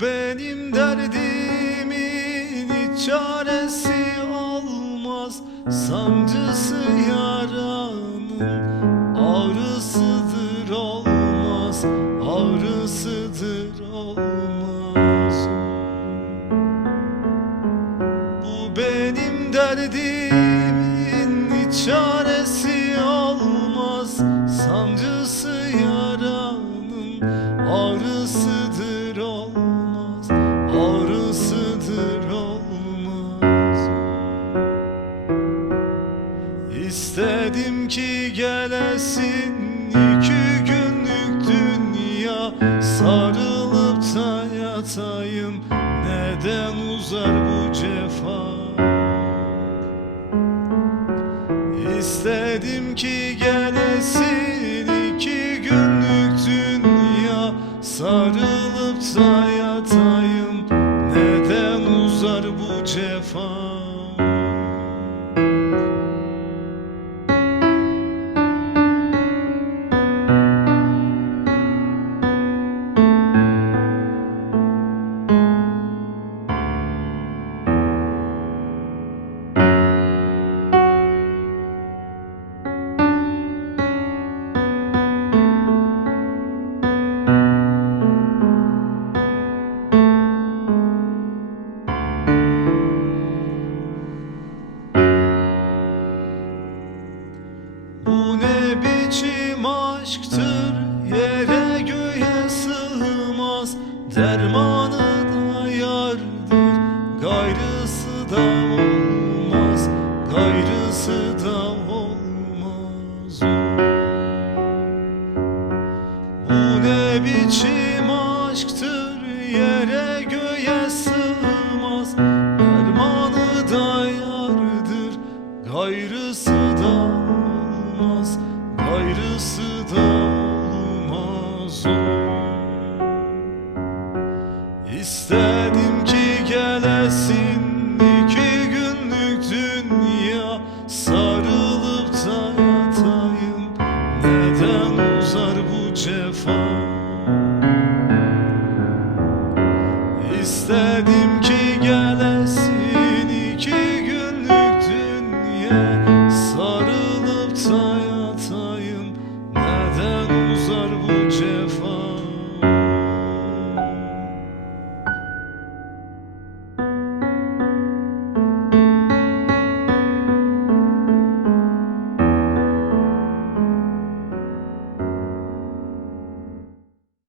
benim derdimin hiç çaresi olmaz. Sancısı yaranın ağrısıdır olmaz. Ağrısıdır olmaz. Bu benim derdimin hiç çaresi İstedim ki gelesin iki günlük dünya. Sarılıp da yatayım neden uzar bu cefa? İstedim ki gelesin iki günlük dünya. Sarılıp da yatayım neden uzar bu cefa aşktır yere göğe sığmaz. Dermanı da yardır gayrısı da olmaz. Gayrısı da olmaz. Bu ne biçim aşktır yere göğe sığmaz. Dermanı da yardır gayrısı da olmaz. Gayrısı